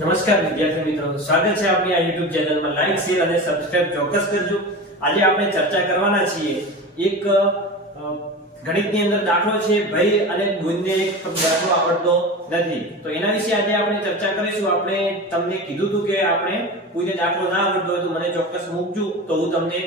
નમસ્કાર વિદ્યાર્થી મિત્રો સ્વાગત છે આપની આ YouTube ચેનલમાં. લાઈક શેર અને સબસ્ક્રાઇબ ચોક્કસ કરજો. આજે આપણે ચર્ચા કરવાના છીએ એક ગણિતની અંદર દાખલો છે ભય અને ગુણને એક દાખલો આવડતો નથી. તો એના વિશે આજે આપણે ચર્ચા કરીશું. આપણે તમને કીધું હતું કે આપણે કોઈને દાખલો ના આવડતો હોય તો મને ચોક્કસ મૂકજો તો હું તમને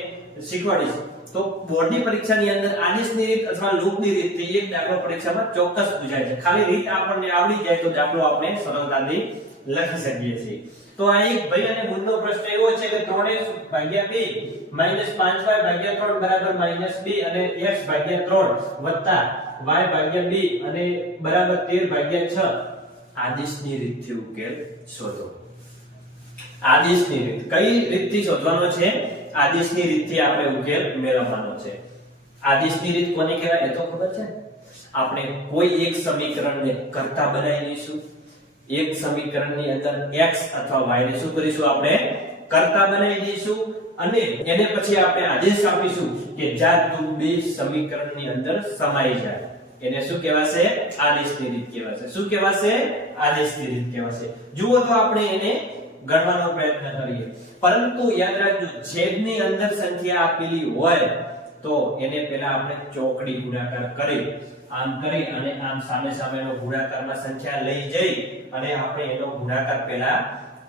શીખવાડીશ. તો બોર્ડની પરીક્ષાની અંદર આદેશની રીત અથવા લૂપની રીતથી એક દાખલો પરીક્ષામાં ચોક્કસ પૂછાય છે. ખાલી રીત આપણને આવડી જાય તો દાખલો આપણે સરળતાથી લખી શકીએ છીએ. તો આ એક ભય અને ગુણનો પ્રશ્ન એવો છે કે 3x ભાગ્યા 2 માઇનસ 5y ભાગ્યા 3 બરાબર માઇનસ 2 અને x ભાગ્યા 3 વત્તા y ભાગ્યા 2 અને બરાબર 13 ભાગ્યા 6 આદેશની રીતથી ઉકેલ શોધો. આદેશની રીત. કઈ રીતથી શોધવાનો છે? આદેશની રીતથી આપણે ઉકેલ મેળવવાનો છે. આદેશની રીત કોને કહેવાય? એ તો ખબર છે. આપણે કોઈ એક સમીકરણને કરતા બનાવી લઈશું એક સમીકરણની અંદર x અથવા y ને શું કરીશું આપણે? કરતા બનાવી દઈશું અને એને પછી આપણે આદેશ આપીશું કે જા તું બે સમીકરણની અંદર સમાઈ જાય. એને શું કહેવાશે? આદેશની રીત કહેવાશે. શું કહેવાશે? આદેશની રીત કહેવાશે. જુઓ તો આપણે એને ગણવાનો પ્રયત્ન કરીએ. પરંતુ યાદ રાખજો, છેદની અંદર સંખ્યા આપેલી હોય તો એને પહેલા આપણે ચોકડી ગુણાકાર કરી આમ કરી અને આમ સામે સામેનો ગુણાકારમાં સંખ્યા લઈ જઈ અને આપણે એનો ગુણાકાર પહેલા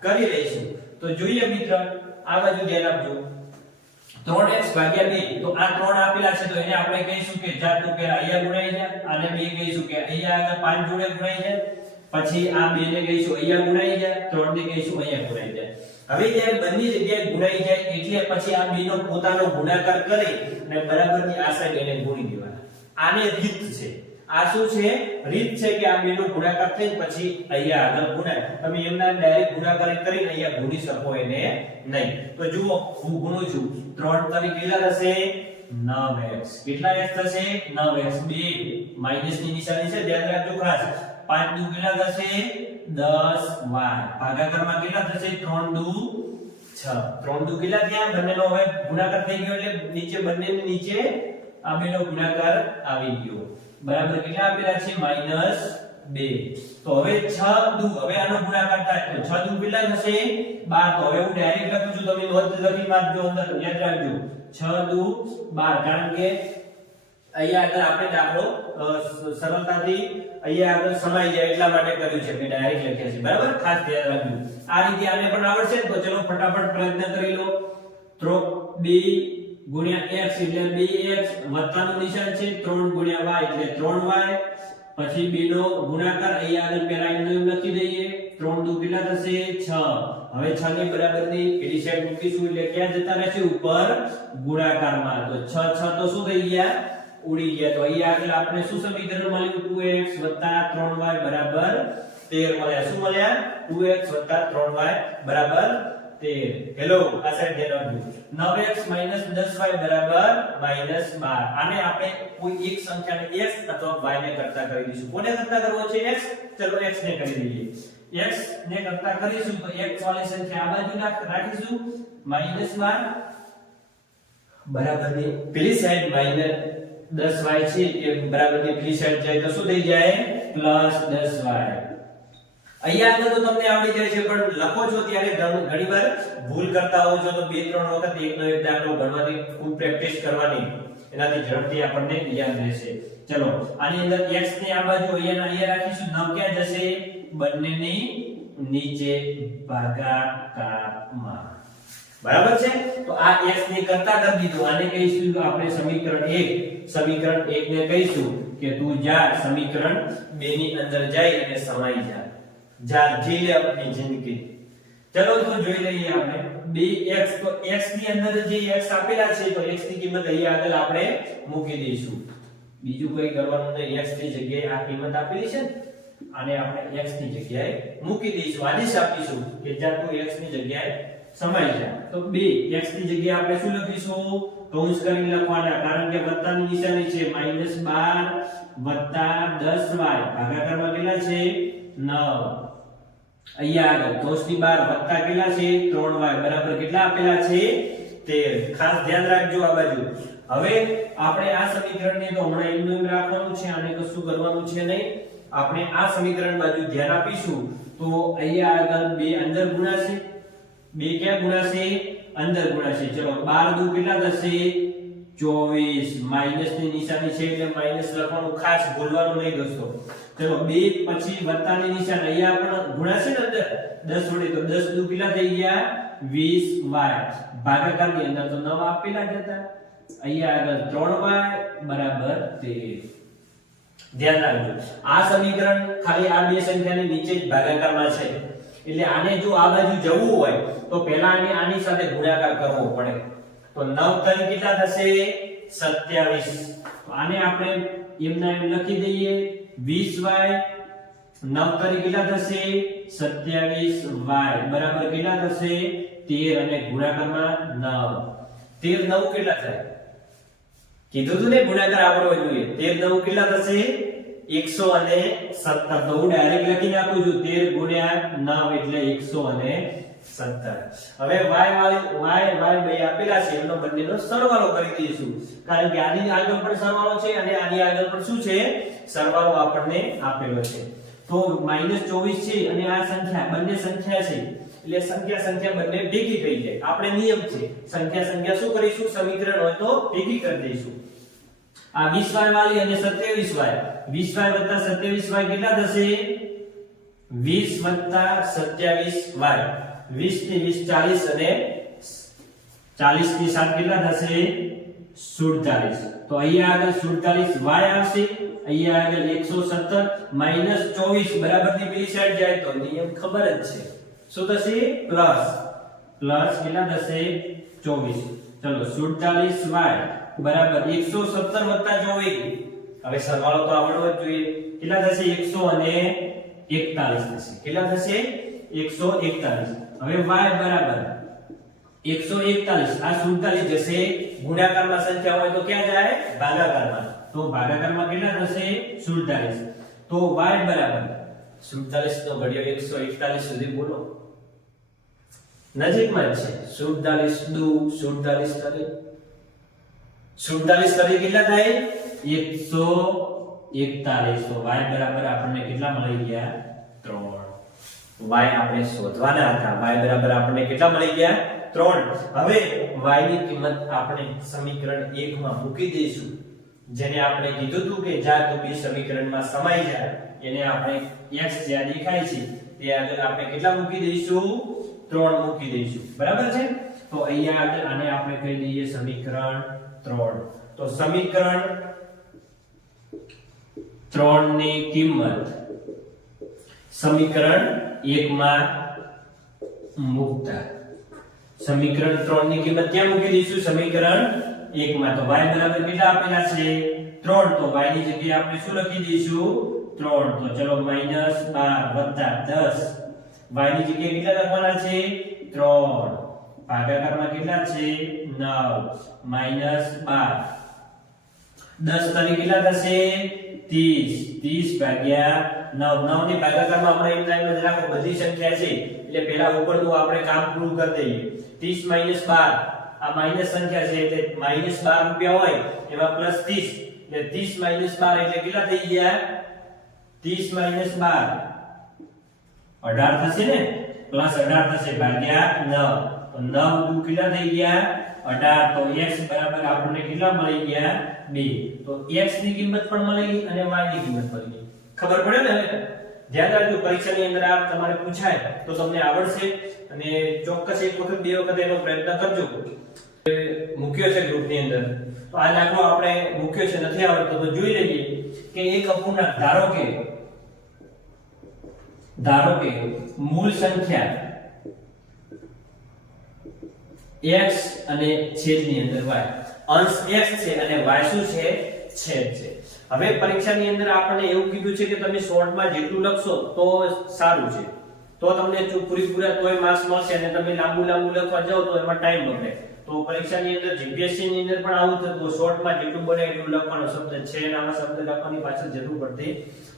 કરી લઈશું. તો જોઈએ મિત્ર, આ બાજુ ધ્યાન આપજો. 3x 2 તો આ 3 આપેલા છે, તો એને આપણે કહીશું કે જા તું પહેલા અહીંયા ગુણાઈ જા અને 2 કહીશું કે અહીંયા આગળ 5 જોડે ગુણાઈ જા પછી આ 2 ને કહીશું અહીંયા ગુણાઈ જા 3 ને કહીશું અહીંયા ગુણાઈ જા હવે જ્યારે બંને જગ્યાએ ગુણાઈ જાય, એટલે પછી આ બેનો પોતાનો ગુણાકાર કરી અને બરાબરની આ સાઈડ એને ગુણી દેવાના. આને રીત છે. આ શું છે? રીત છે કે આ બે નો ગુણાકાર થઈ પછી અહીંયા આગળ ગુણાય. તમે એમના ડાયરેક્ટ ગુણાકાર કરીને અહીંયા ગુણી શકો એને નહીં. તો જુઓ, હું ગુણું છું. 3 તરી કેટલા થશે? 9x કેટલા x થશે? 9x 2 માઇનસની નિશાની છે, ધ્યાન રાખજો ખાસ. 5 દુ કેટલા થશે? 10y ભાગાકારમાં કેટલા થશે? 3 દુ 6 3 દુ કેટલા થયા? બંનેનો હવે ગુણાકાર થઈ ગયો એટલે નીચે બંનેની નીચે આ ગુણાકાર આવી ગયો. બરાબર કેટલા આપેલા છે? માઇનસ 2 તો હવે 6 દુ, હવે આનો ગુણાકાર થાય તો 6 દુ કેટલા થશે? 12 તો હવે હું ડાયરેક્ટ લખું છું, તમે નોંધ લખી નાખજો અંદર, યાદ રાખજો. 6 દુ 12 કારણ કે અહીંયા આગળ આપણે દાખલો સરળતાથી અહીંયા આગળ સમાઈ જાય એટલા માટે કર્યું છે મેં ડાયરેક્ટ લખ્યા છે. બરાબર? ખાસ ધ્યાન રાખજો. આ રીતે આને પણ આવડશે તો ચલો ફટાફટ પ્રયત્ન કરી લો. ત્રો b ગુણ્યા x એટલે 2x વત્તાનું નિશાન છે 3 ગુણ્યા y એટલે 3y પછી બે નો ગુણાકાર, અહીંયા આગળ પહેલા એમનો લખી દઈએ. 3 દુ કેટલા થશે? 6 હવે 6 ની બરાબરની પેલી સાઈડ મૂકીશું એટલે ક્યાં જતા રહેશે? ઉપર ગુણાકારમાં. તો 6 6 તો શું થઈ ગયા? ઉડી ગયા. તો અહીંયા આગળ આપણે શું સમીકરણ મળ્યું? 2x 3y 13 મળ્યા. શું મળ્યા? 2x 3y 13 તેર હેલો આસાઇડ ધ્યાન રાખજો નવ એક્સ માઇનસ દસ વાય બરાબર માઇનસ બાર આને આપણે કોઈ એક સંખ્યાને એક્સ અથવા વાય ને કરતા કરી દઈશું કોને કરતા કરવો છે એક્સ ચલો એક્સ ને કરી દઈએ એક્સ ને કરતા કરીશું તો એક્સ વાળી સંખ્યા આ બાજુ રાખીશું માઇનસ બાર બરાબર ની પેલી સાઈડ માઇનસ દસ વાય છે એ બરાબર ની પેલી સાઈડ જાય તો શું થઈ જાય પ્લસ દસ વાય અહીંયા આગળ તો તમને આવડી જાય છે, પણ લખો છો ત્યારે ઘણ- ઘણીવાર ભૂલ કરતા હોવ છો, તો બે, ત્રણ વખત એકનો એક દાખલો ગણવાની ખૂબ પ્રેક્ટિસ કરવાની એનાથી ઝડપથી આપણને યાદ રહેશે. ચલો, આની અંદર x ની આ બાજુ અહીંયા અહીંયા રાખીશું. 9 ક્યાં જશે? બંનેની નીચે ભાગાકારમાં. બરાબર છે? તો આ x ને કરતા કરી દીધું. આને કહીશું આપણે સમીકરણ 1 સમીકરણ 1 ને કહીશું કે તું જા, સમીકરણ 2 ની અંદર જાય અને સમાઈ જા. જા જી લે જિંદગી. ચલો તો જોઈ લઈએ આપણે. 2x તો x ની અંદર જે x આપેલા છે, તો x ની કિંમત અહીં આગળ આપણે મૂકી દઈશું. બીજું કોઈ કરવાનું નહીં. x ની જગ્યાએ આ કિંમત આપેલી છે અને આપણે x ની જગ્યાએ મૂકી દઈશું. આદેશ આપીશું કે જા તું x ની જગ્યાએ સમાઈ જા. તો 2 x ની જગ્યાએ આપણે શું લખીશું? કૌંસ કરીને લખવાના, કારણ કે વત્તાની નિશાની છે. -12 વત્તા 10y ભાગાકારમાં કેટલા છે? 9 અહીંયા આગળ કૌંસની બાર વત્તા કેટલા છે? 3y બરાબર કેટલા આપેલા છે? 13 ખાસ ધ્યાન રાખજો આ બાજુ. હવે આપણે આ સમીકરણને તો હમણાં એમનું એમ રાખવાનું છે, આને કશું કરવાનું છે નહીં. આપણે આ સમીકરણ બાજુ ધ્યાન આપીશું. તો અહીંયા આગળ બે અંદર ગુણાશે. બે ક્યાં ગુણાશે? અંદર ગુણાશે. ચલો 12 દુ કેટલા થશે? 24 માઇનસની નિશાની છે એટલે માઇનસ લખવાનું ખાસ ભૂલવાનું નહીં દોસ્તો. ચલો, બે પછી વત્તાની નિશાન. અહીંયા પણ ગુણાશે ને અંદર? દસ વડે તો દસ દુ કેટલા થઈ ગયા? વીસ વાય. ભાગાકારની અંદર તો નવ આપેલા જ હતા. અહીંયા આગળ ત્રણ વાય બરાબર તેર. ધ્યાન રાખજો. આ સમીકરણ ખાલી આ બે સંખ્યાની નીચે જ ભાગાકારમાં છે. એટલે આને જો આ બાજુ જવું હોય, તો પહેલા આને આની સાથે ગુણાકાર કરવો પડે. તો 9 તરી કેટલા થશે? 27 તો આને આપણે એમના એમ લખી દઈએ. 20y 9 તરી કેટલા થશે? 27y બરાબર કેટલા થશે? 13 અને ગુણાકારમાં 9 13 9 કેટલા થાય? કીધું તું ને ગુણાકાર આવડવો જોઈએ. 13 9 કેટલા થશે? 100 અને 17 તો હું ડાયરેક્ટ લખી નાખું છું. 13 ગુણ્યા 9 એટલે 100 અને 17 હવે y વાળી y y બે આપેલા છે, એમનો બંનેનો સરવાળો કરી દઈશું. કારણ કે આની આગળ પણ સરવાળો છે અને આની આગળ પણ શું છે? સરવાળો આપણને આપેલો છે. તો -24 છે અને આ સંખ્યા, બંને સંખ્યા છે. એટલે સંખ્યા સંખ્યા બંને ભેગી થઈ જાય. આપણે નિયમ છે. સંખ્યા સંખ્યા શું કરીશું? સમીકરણ હોય તો ભેગી કરી દઈશું. આ 20y વાળી અને 27y 20y 27y કેટલા થશે? 20 27y 20 થી 20 40 અને 40 ની 7 કેટલા થશે? 47 તો અહીંયા આગળ 47 y આવશે, અહીંયા આગળ 117 માઇનસ 24 બરાબરની પેલી સાઈડ જાય તો નિયમ ખબર જ છે. શું થશે? પ્લસ. પ્લસ કેટલા થશે? 24 ચલો 47y બરાબર 117 વત્તા 24 હવે સરવાળો તો આવડવો જ જોઈએ. કેટલા થશે? 100 અને 41 થશે. કેટલા થશે? 141 હવે y બરાબર. 141 આ 47 જશે. ગુણાકારમાં સંખ્યા હોય તો ક્યાં જાય? ભાગાકારમાં. તો ભાગાકારમાં કેટલા થશે? 47 તો y બરાબર. 47 નો ઘડિયો 141 સુધી બોલો. નજીકમાં જ છે. 47 દુ 47 તરી. 47 તરી કેટલા થાય? 141 તો y બરાબર આપણને કેટલા મળી ગયા? 3 y આપણે શોધવાના હતા. y બરાબર આપણને કેટલા મળી ગયા? 3 હવે y ની કિંમત આપણે સમીકરણ 1 માં મૂકી દઈશું. જેને આપણે કીધું હતું કે જા તો બે સમીકરણમાં સમાઈ જાય. એને આપણે x જ્યાં દેખાય છે તે આગળ આપણે કેટલા મૂકી દઈશું? 3 મૂકી દઈશું. બરાબર છે? તો અહીંયા આગળ આને આપણે કહી દઈએ સમીકરણ 3 તો સમીકરણ 3 ની કિંમત સમીકરણ 1 માં મૂકતા. સમીકરણ 3 ની કિંમત ક્યાં મૂકી દઈશું? સમીકરણ 1 માં તો y બરાબર કેટલા આપેલા છે? 3 તો y ની જગ્યાએ આપણે શું લખી દઈશું? 3 તો ચલો માઇનસ 12 10 y ની જગ્યાએ કેટલા લખવાના છે? 3 ભાગાકારમાં કેટલા છે? 9 માઇનસ 12 10 તરી કેટલા થશે? 30 30 ભાગ્યા 9 9 ની ભાગાકારમાં આપણે એમ ટાઈમ જ રાખો બધી સંખ્યા છે, એટલે પહેલા ઉપરનું આપણે કામ પૂરું કરી દઈએ. 30 માઇનસ 12 આ માઇનસ સંખ્યા છે, એટલે માઇનસ 12 રૂપિયા હોય, એમાં પ્લસ 30 એટલે 30 માઇનસ 12 એટલે કેટલા થઈ ગયા? 30 માઇનસ 12 18 થશે ને? પ્લસ 18 થશે, ભાગ્યા 9 તો 9 દુ કેટલા થઈ ગયા? 18 તો x બરાબર આપણને કેટલા મળી ગયા? 2 તો x ની કિંમત પણ મળી ગઈ અને y ની કિંમત મળી ગઈ. ખબર પડે ને? ધ્યાન રાખજો, પરીક્ષાની અંદર આ તમારે પૂછાય તો તમને આવડશે અને ચોક્કસ એક વખત, બે વખત એનો પ્રયત્ન કરજો. એ મૂક્યો છે ગ્રુપની અંદર. તો આ દાખલો આપણે મૂક્યો છે, નથી આવડતો, તો જોઈ લઈએ કે એક અપૂર્ણાંક, ધારો કે ધારો કે મૂળ સંખ્યા x અને છેદની અંદર y. અંશ x છે અને y શું છે? છેદ છે. હવે પરીક્ષાની અંદર આપણને એવું કીધું છે કે તમે શોર્ટમાં જેટલું લખશો તો સારું છે. તો તમને પૂરેપૂરા તોય માર્ક્સ મળશે અને તમે લાંબુ લાંબુ લખવા જાઓ તો એમાં ટાઈમ બગડે. તો પરીક્ષાની અંદર જીપીએસસી ની અંદર પણ આવું થતું શોર્ટમાં જેટલું બને એટલું લખવાનો શબ્દ છે આમાં શબ્દ લખવાની પાછળ જરૂર પડતી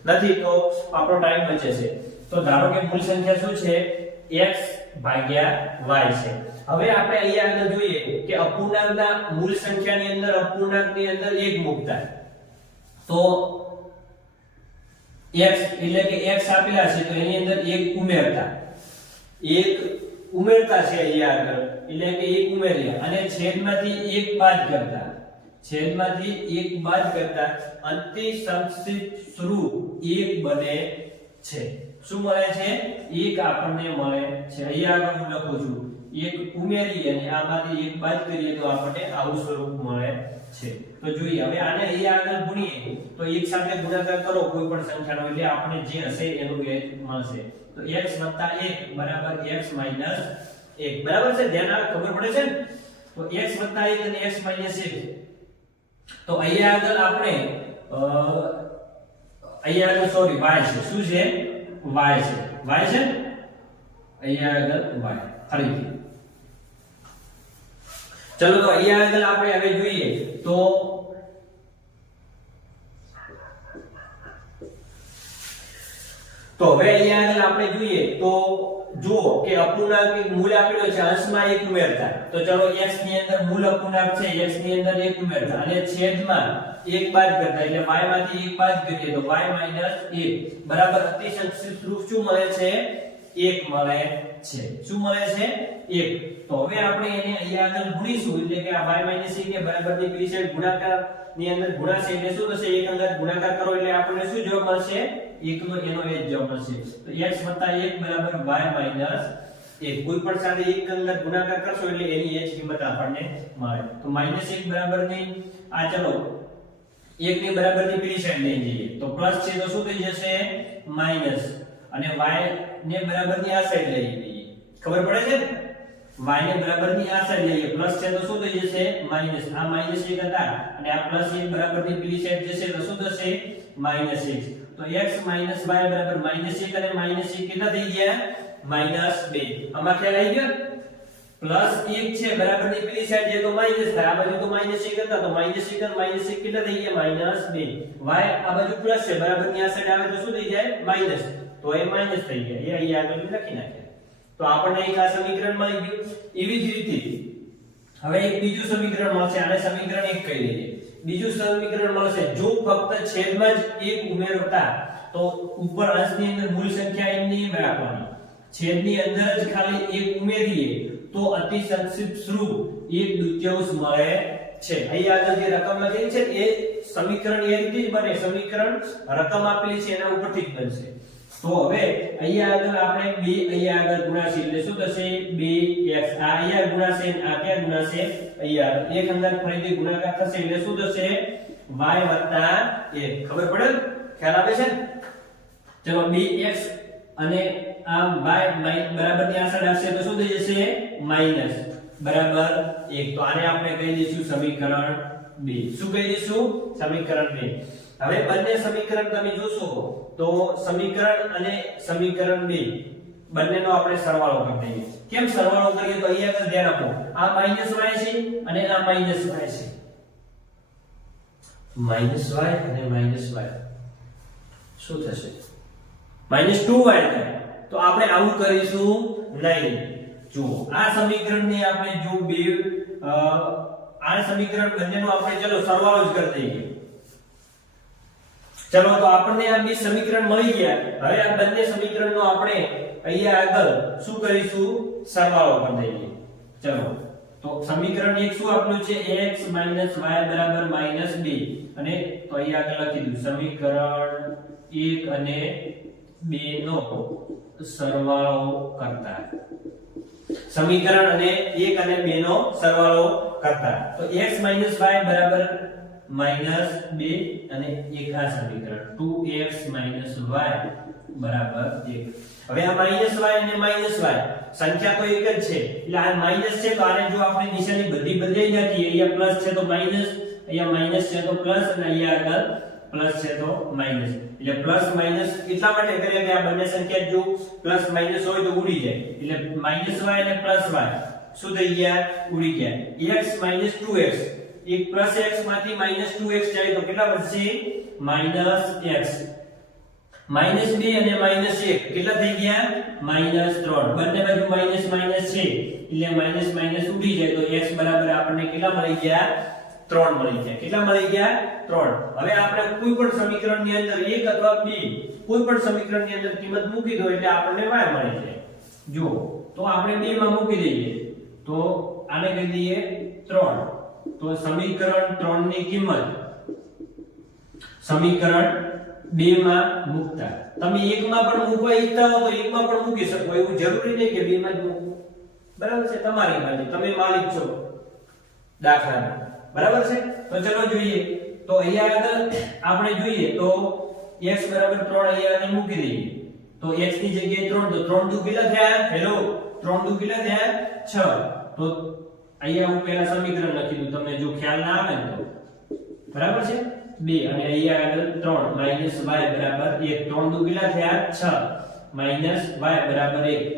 નથી. તો આપણો ટાઈમ બચે છે. તો ધારો કે મૂળ સંખ્યા શું છે? x y છે. હવે આપણે અહીંયા આગળ જોઈએ કે અપૂર્ણાંકના મૂળ સંખ્યાની અંદર, અપૂર્ણાંકની અંદર એક મૂકતા તો x એટલે કે x આપેલા છે, તો એની અંદર એક ઉમેરતા. એક ઉમેરતા છે અહીંયા આગળ, એટલે કે એક ઉમેર્યા અને છેદમાંથી એક બાદ કરતા. છેદમાંથી એક બાદ કરતા અંતિ સંક્ષિપ્ત સ્વરૂપ એક બને છે. શું મળે છે? એક આપણને મળે છે. અહીંયા આગળ હું લખું છું. એક ઉમેરી અને આમાંથી એક બાદ કરીએ તો આપણને આવું સ્વરૂપ મળે છે. તો જોઈએ, હવે આને અહીંયા આગળ ગુણીએ તો એક સાથે ગુણાકાર કરો કોઈ પણ સંખ્યાનો, એટલે આપણને જે હશે એનું એ મળશે. તો x 1 બરાબર x 1 બરાબર છે? ધ્યાન આવે? ખબર પડે છે તો x 1 અને x 1 તો અહીંયા આગળ આપણે અહીંયા આગળ સોરી y છે. શું છે? y છે. y છે? અહીંયા આગળ y ફરીથી. ચલો તો અહીંયા આગળ આપણે હવે જોઈએ તો તો હવે અહીંયા આગળ આપણે જોઈએ તો જુઓ કે અપૂર્ણાંક એક મૂળ આપેલો છે, અંશમાં એક ઉમેરતા. તો ચલો x ની અંદર મૂળ અપૂર્ણાંક છે, x ની અંદર એક ઉમેરતા. અને છેદમાં એક બાદ કરતા, એટલે y માંથી એક બાદ કરીએ તો y 1 બરાબર રૂપ શું મળે છે? 1 મળે. છે. શું મળે છે? 1 તો હવે આપણે એને અહીંયા આગળ ગુણીશું. એટલે કે આ y 1 કે બરાબરની પેલી સાઈડ ગુણાકારની અંદર ગુણાશે એટલે શું થશે? એક અંદર ગુણાકાર કરો એટલે આપણને શું જવાબ મળશે? 1 નો એનો એ જવાબ મળશે. તો x 1 બરાબર y 1 કોઈ પણ સાથે એક અંદર ગુણાકાર કરશો એટલે એની એજ કિંમત આપણને મળે. તો -1 બરાબરની આ ચલો. 1 ની બરાબરની પેલી સાઈડ લઈ તો પ્લસ છે તો શું થઈ જશે? માઇનસ અને y ને બરાબરની આ સાઈડ લઈ લઈએ. ખબર પડે છે? y ને બરાબરની આ સાઈડ લઈએ. પ્લસ છે તો શું થઈ જશે? માઇનસ આ માઇનસ 1 હતા અને આ પ્લસ 1 બરાબરની પેલી સાઈડ જશે તો શું થશે? માઇનસ 1 તો x માઇનસ y બરાબર માઇનસ 1 અને માઇનસ 1 કેટલા થઈ ગયા? માઇનસ 2 આમાં ખ્યાલ આવી ગયો? પ્લસ 1 છે બરાબરની પેલી સાઈડ જે તો માઇનસ થાય. આ બાજુ તો માઇનસ 1 હતા. તો માઇનસ 1 અને માઇનસ 1 કેટલા થઈ ગયા? માઇનસ 2 y આ બાજુ પ્લસ છે. બરાબરની આ સાઈડ આવે તો શું થઈ જાય? માઇનસ તો એ માઇનસ થઈ ગયા. એ અહીંયા આગળ લખી નાખ્યા. તો આપણને એક આ સમીકરણ મળી એવી જ રીતે હવે એક બીજું સમીકરણ મળશે. આને સમીકરણ 1 કહી દઈએ. બીજું સમીકરણ મળશે. જો ફક્ત છેદમાં જ એક ઉમેરતા, તો ઉપર અંશની અંદર મૂળ સંખ્યા એમની એમ રાખવાની. છેદની અંદર જ ખાલી એક ઉમેરીએ, તો અતિ સંક્ષિપ્ત સ્વરૂપ એક દુત્યાંશ મળે છે. અહીં આગળ જે રકમ લખેલી છે, એ સમીકરણ એ રીતે જ બને. સમીકરણ રકમ આપેલી છે, એના ઉપરથી જ બનશે. તો હવે અહીંયા આગળ આપણે 2 અહીંયા આગળ ગુણાશે એટલે શું થશે? 2x આ અહીંયા ગુણાશે અને આ ક્યાં ગુણાશે અહીંયા. એક અંદર ફરીથી ગુણાકાર થશે એટલે શું થશે? y 1 ખબર પડે? ખ્યાલ આવે છે ચલો 2x અને આ y બરાબરની આ સાઈડ આવશે તો શું થઈ જશે? માઇનસ બરાબર 1 તો આને આપણે કહી દઈશું સમીકરણ 2 શું કહી દઈશું? સમીકરણ 2 હવે બંને સમીકરણ તમે જોશો. તો સમીકરણ અને સમીકરણ 2 બંનેનો આપણે સરવાળો કરી દઈએ. કેમ સરવાળો કરીએ તો અહીંયા આગળ ધ્યાન આપો. આ માઇનસ y છે અને આ માઇનસ y છે. માઇનસ y અને માઇનસ y. શું થશે? માઇનસ ટુ વાય થાય. તો આપણે આવું કરીશું નહીં. જુઓ, આ સમીકરણને આપણે જો બે આ સમીકરણ બંનેનો આપણે ચલો સરવાળો જ કરી દઈએ. ચલો તો આપણને આ બે સમીકરણ મળી ગયા. હવે આ બંને સમીકરણનો આપણે અહીંયા આગળ શું કરીશું? સરવાળો પર દઈએ ચલો. તો સમીકરણ એક શું આપણું છે? X y b અને તો અહીંયા આગળ લખી દીધું. સમીકરણ 1 અને 2 નો સરવાળો કરતા. સમીકરણ અને 1 અને 2 નો સરવાળો કરતા. તો x y બરાબર -2 અને એક આ સમીકરણ. 2x y બરાબર 1 હવે આ માઇનસ y અને માઇનસ y સંખ્યા તો એક જ છે. એટલે આ માઇનસ છે તો આને જો આપણે નિશાની બધી બદલાઈ જતી અહીંયા પ્લસ છે તો માઇનસ, અહીંયા માઇનસ છે તો પ્લસ, અને અહીંયા આગળ પ્લસ છે તો માઇનસ. એટલે પ્લસ માઇનસ એટલા માટે કરીએ કે આ બંને સંખ્યા જો પ્લસ માઇનસ હોય તો ઉડી જાય. એટલે માઇનસ y અને પ્લસ y શું થઈ ગયા? ઉડી ગયા. x 2x એક પ્લસ x માંથી માઇનસ 2x જાય તો કેટલા વધશે માઇનસ x. માઇનસ 2 અને માઇનસ 1 કેટલા થઈ ગયા? માઇનસ 3 બંને બાજુ માઇનસ માઇનસ છે. એટલે માઇનસ માઇનસ ઉડી જાય તો x બરાબર આપણને કેટલા મળી ગયા? 3 મળી ગયા. કેટલા મળી ગયા? 3 હવે આપણે કોઈ પણ સમીકરણની અંદર એક અથવા બે કોઈ પણ સમીકરણની અંદર કિંમત મૂકી દો એટલે આપણને y મળે છે જુઓ. તો આપણે બે માં મૂકી દઈએ. તો આને કહી દઈએ 3 તો સમીકરણ 3 ની કિંમત સમીકરણ 2 માં મૂકતા. તમે એકમાં પણ મૂકવા ઈચ્છતા હો તો એકમાં પણ મૂકી શકો. એવું જરૂરી નહીં કે બે માં જ મૂકવું બરાબર છે? તમારી મરજી તમે માલિક છો. દાખલા બરાબર છે? તો ચલો જોઈએ. તો અહીંયા આગળ આપણે જોઈએ તો x 3 અહીંયા મૂકી દઈએ. તો x ની જગ્યાએ 3 તો 3 દુ કેટલા થયા? હેલો 3 દુ કેટલા થયા? 6 તો અહીંયા હું પહેલા સમીકરણ લખી દઉં તમને જો ખ્યાલ ના આવે તો. બરાબર છે? 2 અને અહીંયા આગળ 3 y બરાબર 1 3 દુ કેટલા થયા 6 માઇનસ y બરાબર 1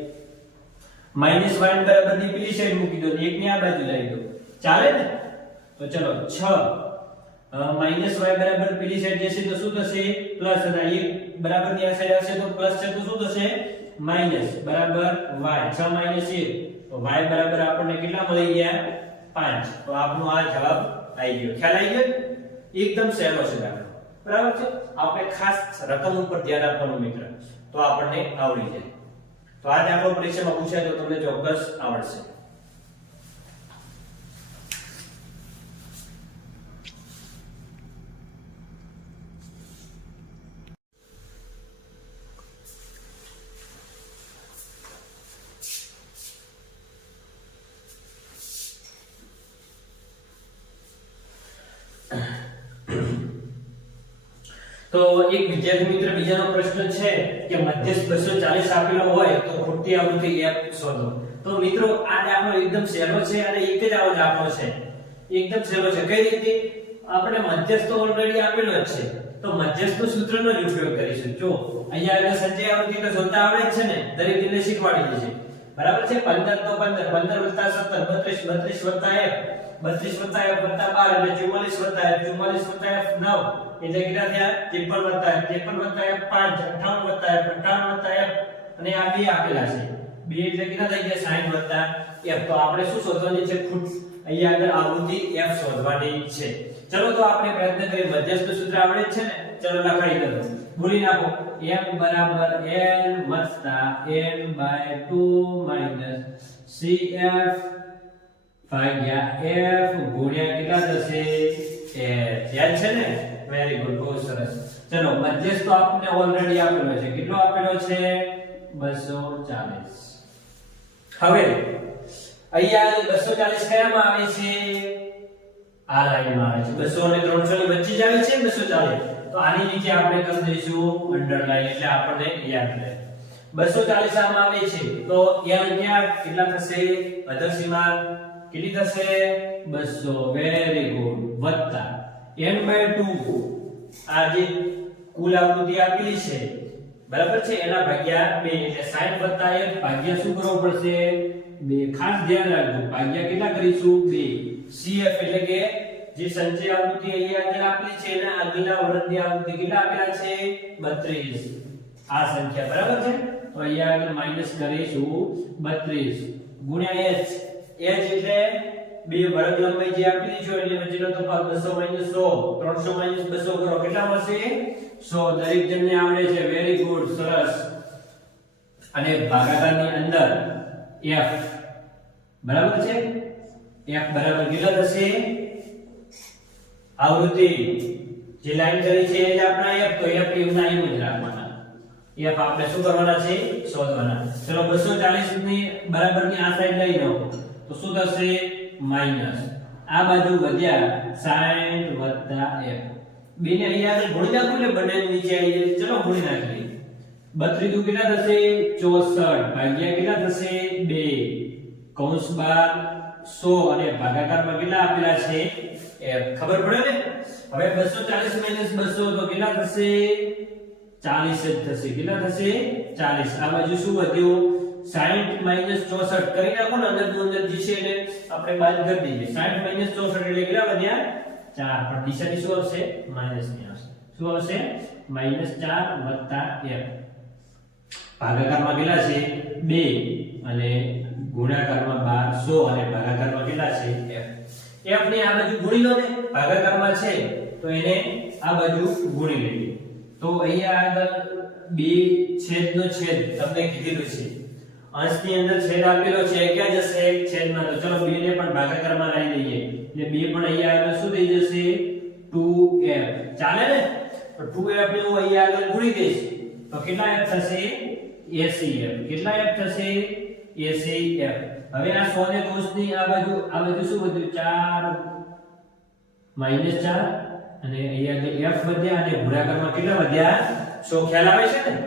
માઇનસ y બરાબરની પેલી સાઈડ મૂકી દો એક ની આ બાજુ લઈ દો. ચાલે ને? તો ચલો 6 માઇનસ y બરાબર પેલી સાઈડ જશે તો શું થશે? પ્લસ અને 1 બરાબરની આ સાઈડ આવશે તો પ્લસ છે તો શું થશે? માઇનસ બરાબર y. 6 માઇનસ 1 તો y બરાબર આપણને કેટલા મળી ગયા? 5 તો આપણો આ જવાબ આવી ગયો. ખ્યાલ આવી ગયો? એકદમ સહેલો છે દાખલો. બરાબર છે? આપણે ખાસ રકમ ઉપર ધ્યાન આપવાનું મિત્ર. તો આપણને આવડી જાય. તો આ દાખલો પરીક્ષામાં પૂછાય તો તમને ચોક્કસ આવડશે તો એક વિદ્યાર્થી મિત્ર, બીજાનો પ્રશ્ન છે કે મધ્યસ્થ 240 આપેલો હોય તો ખૂટતી આવૃત્તિ f શોધો. તો મિત્રો, આ દાખલો એકદમ સહેલો છે અને એક જ આવો દાખલો છે. એકદમ સહેલો છે. કઈ રીતે? આપણે મધ્યસ્થ ઓલરેડી આપેલો જ છે. તો મધ્યસ્થ સૂત્રનો જ ઉપયોગ કરીશું. જો, અહીંયા આગળ સંચય આવૃત્તિ તો જોતા આવડે જ છે ને? દરેક દિને શીખવાડી છે. બરાબર છે? 15 તો 15 15 17 32 32 f 32 f 12 એટલે ચુમ્માલીસ વત્તા એફ ચુમ્માલીસ વત્તા એફ નવ. એટલે કેટલા થયા? ત્રેપન વત્તા એફ ત્રેપન વત્તા એફ પાંચ અઠાવન વત્તા એફ અઠાવન વત્તા એફ અને આ બે આપેલા છે. બે એટલે કેટલા થઈ ગયા? સાઈન વત્તા એફ તો આપણે શું શોધવાની છે? ખૂટ. અહીંયા આગળ આવૃત્તિ એફ શોધવાની છે. ચલો તો આપણે પ્રયત્ન કરીએ. મધ્યસ્થ સૂત્ર આવડે છે ને? ચલો લખાઈ દો. ભૂલી નાખો. M બરાબર n વત્તા n બાય 2 માઇનસ cf ભાગ્યા f ગુણ્યા કેટલા થશે? f યાદ છે ને? વેરી ગુડ બહુ સરસ. ચલો, મધ્યસ્થ તો આપણને ઓલરેડી આપેલો છે. કેટલો આપેલો છે? 240 હવે, અહીંયા 240 કયામાં આવે છે? આ લાઈનમાં આવે છે. 200 અને 300 ની વચ્ચે જ આવે છે 240 તો આની નીચે આપણે કરી દઈશું અંડરલાઈન એટલે આપણને યાદ રહે. 240 આમાં આવે છે. તો ત્યાં ક્યાં કેટલા થશે? અધરસીમા કેટલી થશે 200 વેરી ગુડ વત્તા n 2 આ જે કુલ આવૃત્તિ આપેલી છે બરાબર છે એના ભાગ્યા 2 એટલે 60 વત્તા 1 ભાગ્યા શું કરવો પડશે 2 ખાસ ધ્યાન રાખજો ભાગ્યા કેટલા કરીશું 2 CF એટલે કે જે સંચય આવૃત્તિ અહીંયા આગળ આપેલી છે એના આગળના વર્ષની આવૃત્તિ કેટલા આપેલા છે 32 આ સંખ્યા બરાબર છે તો અહીંયા આગળ માઇનસ કરીશું 32 ગુણ્યા h. h એટલે બે ભરત લંબાઈ જે આપી છે એટલે વચ્ચેનો તફાવત 200 100 300 200 કરો. કેટલા મળશે? 100 દરેક જણને આવડે છે. વેરી ગુડ સરસ. અને ભાગાકારની અંદર f બરાબર છે? F બરાબર કેટલા થશે? આવૃત્તિ. જે લાઈન કરી છે એ જ આપણા f, તો f એવું ના એવું જ રાખવાના. F આપણે શું કરવાના છે? શોધવાના. ચલો 240 ની બરાબરની આ સાઈડ લઈ લો. તો શું થશે? માઇનસ. આ બાજુ વધ્યા 60 વત્તા f બેને અહીંયા આગળ ગુણી નાખો એટલે બંને નીચે આવી જાય ચલો ગુણી નાખીએ. 32 દુ કેટલા થશે? 64 ભાગ્યા કેટલા થશે? 2 કૌંસ બાર 100 અને ભાગાકારમાં કેટલા આપેલા છે? f ખબર પડે ને? હવે 240 200 તો કેટલા થશે? 40 જ થશે. કેટલા થશે? 40 આ બાજુ શું વધ્યું? 60 માઇનસ 64 કરી નાખો ને અંદરનું અંદર જે છે એટલે આપણે બાદ કરી દઈએ. 60 માઇનસ 64 એટલે કેટલા વધ્યા? 4 પણ દિશાની શું આવશે? માઇનસની આવશે. શું આવશે? માઇનસ 4 વત્તા 1 ભાગાકારમાં કેટલા છે? 2 અને ગુણાકારમાં 12 100 અને ભાગાકારમાં કેટલા છે? F. F ને આ બાજુ ગુણી લો ને. ભાગાકારમાં છે, તો એને આ બાજુ ગુણી લઈએ. તો અહીંયા આગળ બે છેદનો છેદ તમને કીધેલું છે. અંશની અંદર છેદ આપેલો છે, ક્યાં જશે? છેદમાં તો ચલો બે ને પણ ભાગાકારમાં લાવી દઈએ એટલે બે પણ અહીંયા આગળ શું થઈ જશે? 2f ચાલે ને? તો 2f ને હું અહીંયા આગળ ગુણી દઈશ. તો કેટલા f થશે? 80f કેટલા f થશે? 80f હવે આ 100 ને કૌંસની આ બાજુ આ બાજુ શું વધ્યું? 4 માઇનસ ચાર. અને અહીંયા જે f વધ્યા અને ગુણાકારમાં કેટલા વધ્યા? 100 ખ્યાલ આવે છે ને?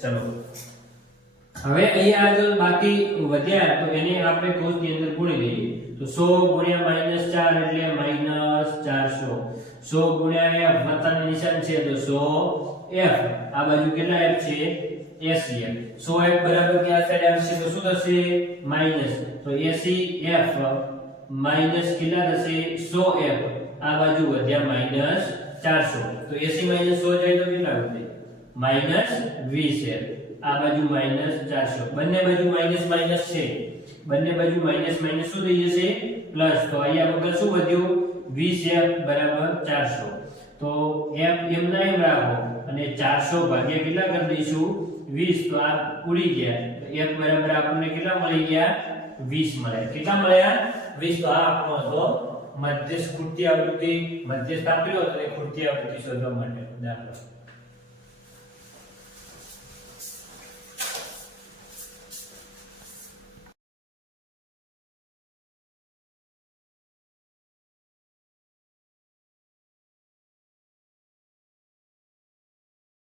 ચલો. હવે અહીંયા આગળ બાકી વધ્યા તો એને આપણે કૌંસની અંદર ગુણી દઈએ તો 100 ગુણ્યા માઇનસ ચાર એટલે માઇનસ ચારસો. 100 ગુણ્યા f વત્તાનું નિશાન છે તો 100 f. આ બાજુ કેટલા f છે? 80 f. 100 f બરાબર ક્યાં સાઈડ આવશે તો શું થશે? માઇનસ તો 80 f માઇનસ કેટલા થશે? 100 f. આ બાજુ વધ્યા માઇનસ 400 તો 80 માઇનસ 100 જાય તો કેટલા વધે? Minus 20 f. આ બાજુ માઇનસ 400 બંને બાજુ માઇનસ માઇનસ છે. બંને બાજુ માઇનસ માઇનસ શું થઈ જશે? પ્લસ તો અહીંયા વગર શું વધ્યું? 20f બરાબર 400 તો f એમના એમ રાખો. અને 400 ભાગ્યા કેટલા કરી દઈશું? 20 તો આ ઉડી ગયા. f બરાબર આપણને કેટલા મળી ગયા? 20 મળ્યા. કેટલા મળ્યા? 20 તો આ આપણો હતો મધ્યસ્થ કૃત્ય આવૃત્તિ. મધ્યસ્થ આપ્યો હતો એ કૃત્ય આવૃત્તિ શોધવા માટે. દાખલો.